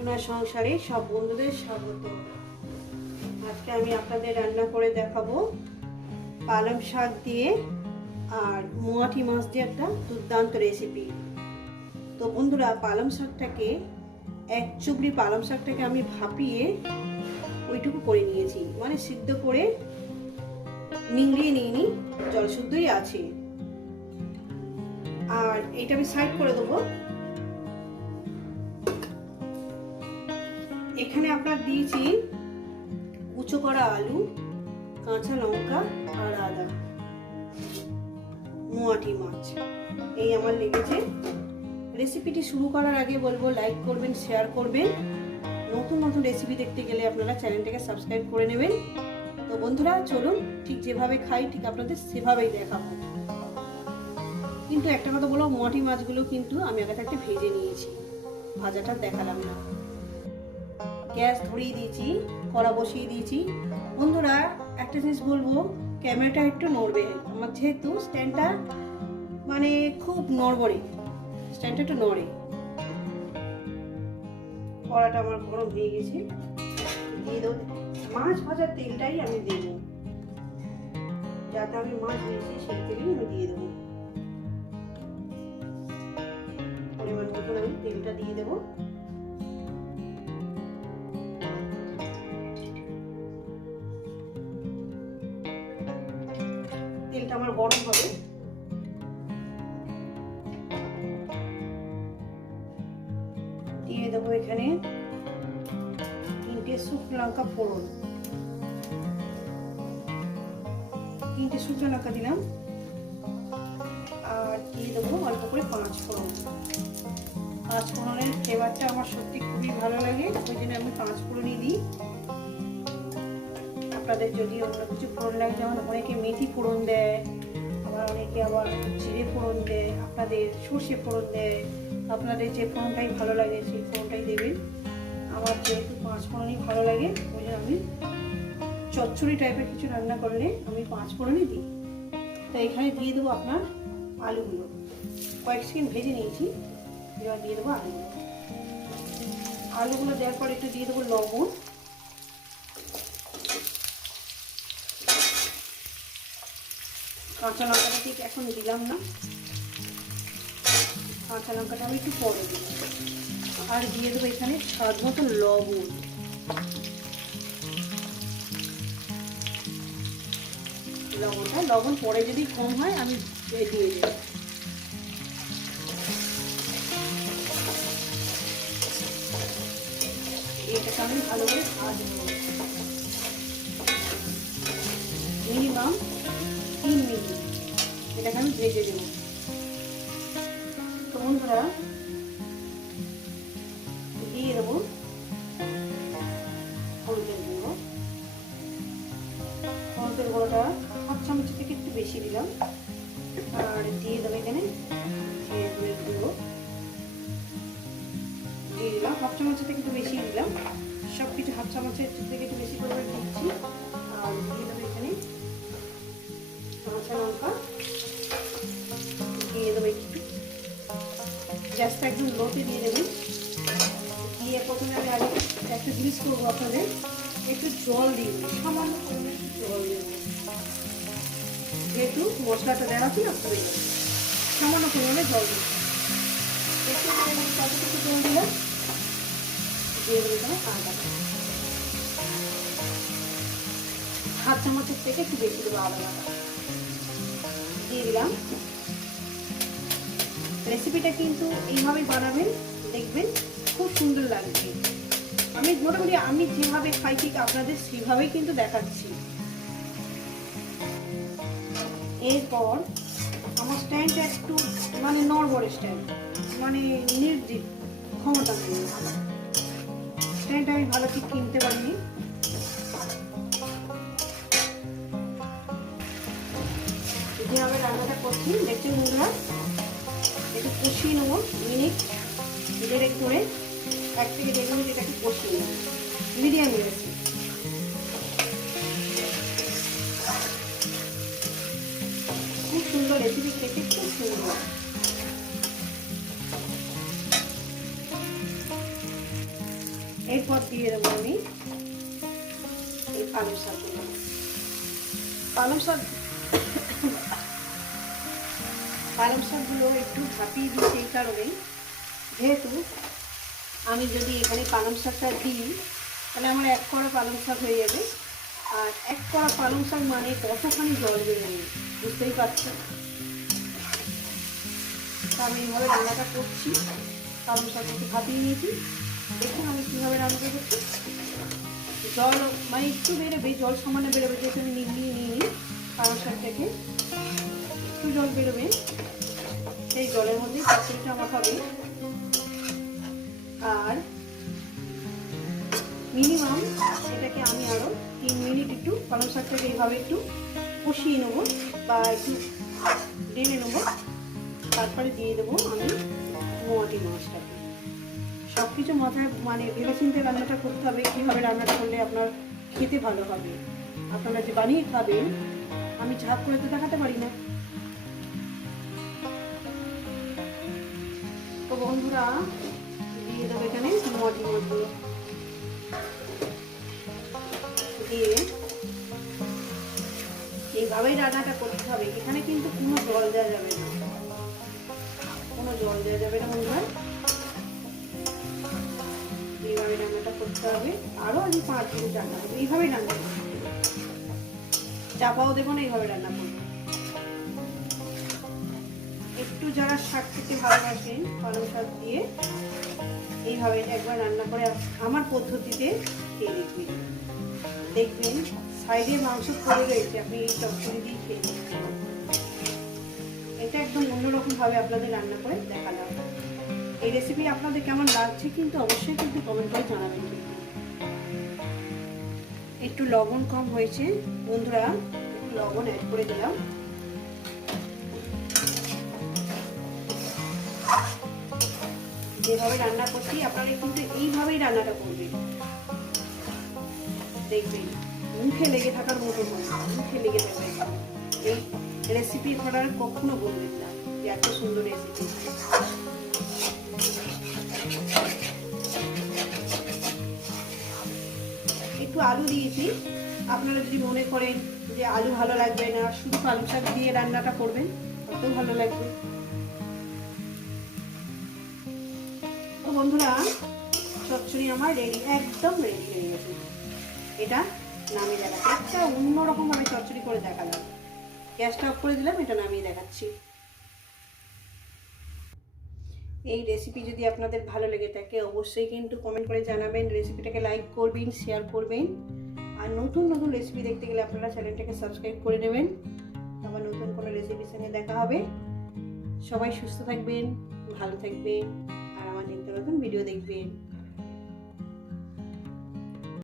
সোনার সংসারে সব বন্ধুদের স্বাগত। আজকে আমি আপনাদের রান্না করে দেখাবো পালং শাক দিয়ে আর মোয়াটি মাছ দিয়ে একটা দুর্দান্ত রেসিপি তো বন্ধুরা, পালং শাকটাকে, এক চুবড়ি পালং শাকটাকে আমি ভাপিয়ে ওইটুকু করে নিয়েছি। মানে সিদ্ধ করে নিংড়িয়ে নিইনি জল শুদ্ধই আছে। আর এটা আমি সাইড করে দেবো। এখানে আপনার দিয়েছি কুচো করা আলু, কাঁচা লঙ্কা আর আদা, মোয়াটি মাছ। এই আমার লেগেছে। রেসিপিটি শুরু করার আগে বলব লাইক করবেন শেয়ার করবেন। নতুন নতুন রেসিপি দেখতে গেলে আপনারা চ্যানেলটাকে সাবস্ক্রাইব করে নেবেন। তো বন্ধুরা, চলুন, ঠিক যেভাবে খাই, ঠিক আপনাদের সেভাবেই দেখাবো। কিন্তু একটা কথা বলো, মোয়াটি মাছগুলো কিন্তু আমি আগে থাকতে ভেজে নিয়েছি। ভাজাটা দেখালাম না। গ্যাস ধরিয়ে দিয়েছি কড়া বসিয়ে দিয়েছি। বন্ধুরা, একটা জিনিস বলব, ক্যামেরাটা একটু নড়বে। আমার যেহেতু স্ট্যান্ডটা মানে খুব নড়বড়ে, স্ট্যান্ডটা একটু নড়ে। কড়াটা আমার গরম হয়ে গেছে। দিয়ে দেবো, মাছ ভাজার তেলটাই আমি দেব। যাতে আমি মাছ ভেজেছি সেই তেলই আমি দিয়ে দেবো। পরিমাণ মতন আমি তেলটা দিয়ে দেবো। তেলটা আমার গরম হবে। দিয়ে দেবো এখানে তিনটে শুকনো লঙ্কা ফোড়ন। তিনটে শুকনো লঙ্কা দিলাম। আর দিয়ে দেবো অল্প করে পাঁচ ফোড়ন। পাঁচ ফোড়নের ফ্লেভারটা আমার সত্যি খুবই ভালো লাগে। ওই জন্য আমি পাঁচ ফোড়নই দিই। আপনাদের যদি অন্য কিছু ফোড়ন লাগে, যেমন অনেকে মেথি ফোড়ন দেয়, আবার অনেকে আবার জিরে ফোড়ন দেয়, আপনাদের সর্ষে ফোড়ন দেয়, আপনাদের যে ফোড়নটাই ভালো লাগে সেই ফোড়নটাই দেবেন। আমার যেহেতু পাঁচ ফোড়নই ভালো লাগে ওই জন্য আমি চচ্চড়ি টাইপের কিছু রান্না করলে আমি পাঁচ ফোড়নই দিই। তো এখানে দিয়ে দেবো আপনার আলুগুলো। কয়েক সেকেন্ড ভেজে নিয়েছি, এবার দিয়ে দেবো আলুগুলো। আলুগুলো দেওয়ার পর একটু দিয়ে দেবো লবণ। কাঁচা লঙ্কাটা ঠিক এখন দিলাম না। কাঁচা লঙ্কাটা আমি একটু পরে দিই আর দিয়ে দেবো এখানে স্বাদ মতো লবণ। লবণটা, লবণ পরে যদি কম হয়, আমি দিয়ে দেবো। এটাকে আমি ভালো করে ভাজবো। মিনিমাম এটাকে আমি ভেজে দেবো। দিয়ে দেবো হলুদের হলুদের হাফ চামচ থেকে একটু বেশি দিলাম। আর দিয়ে এখানে দিয়ে দিলাম চামচের থেকে একটু বেশি দিলাম। সব কিছু হাফ চামচের থেকে একটু বেশি করে কাঁচা লঙ্কা। দিয়ে দেবো একটু। গ্যাসটা একদম লোতে দিয়ে দেবেন। দিয়ে প্রথমে আমি আগে একটা জিনিস করব আপনাদের। একটু জল দেবো। সামান্য পরিমাণে একটু জল দেবো। যেহেতু মশলাটা দেওয়া না পড়ে সামান্য পরিমাণে জল দেবো একটু কতটুকু জল দিলাম। দিয়ে দেবো এখানে আদা। হাত চামচের থেকে একটু বেশি দেবো বাটা। দিয়ে দিলাম। রেসিপিটা কিন্তু এইভাবেই বানাবেন, দেখবেন খুব সুন্দর লাগবে। আমি মোটামুটি আমি যেভাবে খাই, ঠিক আপনাদের সেভাবেই কিন্তু দেখাচ্ছি। এরপর আমার স্ট্যান্ডটা একটু মানে নড়বড়ে স্ট্যান্ড মানে নির্জীব ক্ষমতা নেই। আমি ভালো ঠিক কিনতে পারিনি। করছি দেখছেন বন্ধুরা একটু কষিয়ে নেব, মিনিট দেড়েক ধরে। এক থেকে দেড় মিনিট এটাকে কষিয়ে নেব। মিডিয়াম রয়েছে খুব সুন্দর রেসিপি খেতে খুব সুন্দর। এরপর দিয়ে দেবো আমি এই পালং শাকগুলো। পালং শাক পালং শাকগুলো একটু ভাপিয়ে দিই সেই কারণেই। যেহেতু আমি যদি এখানে পালং শাকটা দিই, তাহলে আমার এক কড়া পালং শাক হয়ে যাবে। আর এক কড়া পালং শাক মানে কতখানি জল বেরোবে বুঝতেই পারছেন? তো আমি এইভাবে রান্নাটা করছি। পালং শাক একটু ভাপিয়ে নিয়েছি। দেখুন আমি কীভাবে রান্নাটা করছি। জল মানে একটু বেরোবে, জল সমানে বেরোবে, যেহেতু আমি নিয়ে নিই পালং শাকটাকে একটু জল বেরোবে। সেই জলের মধ্যেই পাত্রটা মাখাবে আর মিনিমাম এটাকে আমি আরও তিন মিনিট একটু পালং শাকটাকে এইভাবে একটু কষিয়ে নেব বা একটু ডেনে নেব। তারপরে দিয়ে দেবো আমি মোয়াটি মাছটাকে। সব কিছু মাথায় মানে ভেবে চিন্তে রান্নাটা করতে হবে, কীভাবে রান্নাটা করলে আপনার খেতে ভালো হবে। আপনারা যে বানিয়ে খাবেন, আমি ঝাঁপ করে তো দেখাতে পারি না। বন্ধুরা, দিয়ে দেবো এখানে মাছগুলো দিয়ে এইভাবেই রান্নাটা করতে হবে। এখানে কিন্তু কোনো জল দেওয়া যাবে না। কোনো জল দেওয়া যাবে না বন্ধুরা। এইভাবে রান্নাটা করতে হবে। আরও আমি পাঁচ মিনিট রান্না করব। এইভাবেই রান্না করব। চাপাও দেবো না, এইভাবে রান্না করব। যারা শাক খেতে ভালোবাসেন পালং শাক দিয়ে, এইভাবে একবার রান্না করে আমার পদ্ধতিতে খেয়ে দেখবেন। দেখবেন, সাইডে মাংস পড়ে রয়েছে, আপনি এই চচ্চড়ি দিয়ে খেয়ে এটা একদম অন্যরকমভাবে আপনাদের রান্না করে দেখালাম। এই রেসিপি আপনাদের কেমন লাগছে কিন্তু অবশ্যই কিন্তু কমেন্ট করে জানাবেন। একটু লবণ কম হয়েছে। বন্ধুরা, একটু লবণ অ্যাড করে দিলাম। যেভাবে রান্না করছি, আপনারা কিন্তু এইভাবেই রান্নাটা করবেন। দেখবেন, মুখে লেগে থাকার মতো মুখে লেগে থাকবে এই রেসিপি করার কখনো বলবেন না যে এত সুন্দর রেসিপি একটু আলু দিয়েছি। আপনারা যদি মনে করেন যে আলু ভালো লাগবে না, শুধু পালং শাক দিয়ে রান্নাটা করবেন তত ভালো লাগবে। বন্ধুরা, চচ্চড়ি আমার রেডি একদম রেডি হয়ে গেছে। এটা নামিয়ে দেখাচ্ছি। একটা অন্যরকমভাবে চচ্চড়ি করে দেখালাম। গ্যাসটা অফ করে দিলাম, এটা নামিয়ে দেখাচ্ছি। এই রেসিপি যদি আপনাদের ভালো লেগে থাকে, অবশ্যই কিন্তু কমেন্ট করে জানাবেন রেসিপিটাকে লাইক করবেন শেয়ার করবেন। আর নতুন নতুন রেসিপি দেখতে গেলে আপনারা চ্যানেলটাকে সাবস্ক্রাইব করে নেবেন। আবার নতুন কোনো রেসিপির সঙ্গে দেখা হবে। সবাই সুস্থ থাকবেন, ভালো থাকবেন। আর আমার নিত্য নতুন ভিডিও দেখবেন